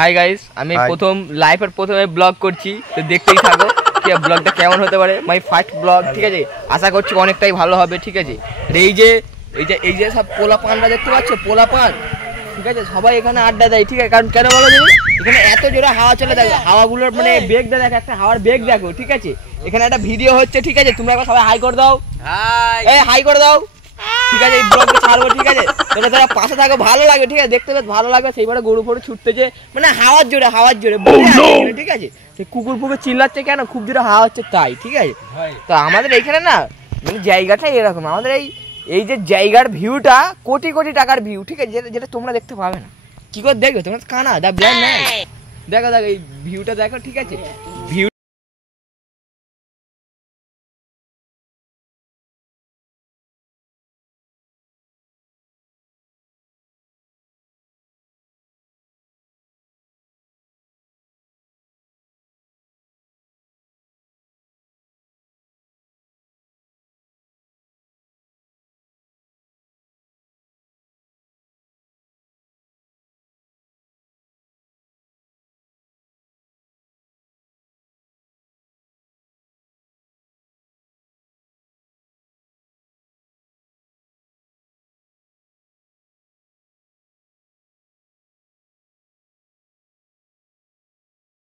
Hi guys, আমি প্রথম লাইফের প্রথমে ব্লগ করছি, তো দেখতেই থাকো ঠিক আছে ব্লগটা কেমন হতে পারে। মাই ফার্স্ট ব্লগ, ঠিক আছে। আশা করছি অনেকটাই ভালো হবে, ঠিক আছে। এই যে সব পোলাপানরা দেখতে পাচ্ছ, পোলাপান, ঠিক আছে, সবাই এখানে আড্ডা দেয়, ঠিক আছে। কারণ কেন বলো জানি, এখানে এত জোরে হাওয়া চলে, দেখো হাওয়াগুলোর মানে বেগ দেখো, একটা হাওয়ার বেগ দেখো, ঠিক আছে। এখানে একটা ভিডিও হচ্ছে, ঠিক আছে, তোমরা একবার সবাই হাই করে দাও, হাই করে দাও, ঠিক আছে। এই ব্লগটা ছাড়বো, ঠিক আছে। তোরা পাশে থাকো, ভালো লাগে, ঠিক আছে, দেখতে বেশ ভালো লাগবে। সেইবারে গরু ফরু ছুটতেছে, মানে হাওয়ার জোরে ঠিক আছে। সেই কুকুর ফুকুর চিল্লাচ্ছে কেন, খুব জোরে হাওয়া হচ্ছে তাই, ঠিক আছে। তো আমাদের এইখানে না মানে জায়গাটা এরকম, আমাদের এই যে জায়গার ভিউটা কোটি কোটি টাকার ভিউ, ঠিক আছে, যেটা তোমরা দেখতে পাবে না। কি করে দেখবে তোমরা, কানা দা ব্ল্যান্ড ম্যান। দেখো এই ভিউটা দেখো, ঠিক আছে।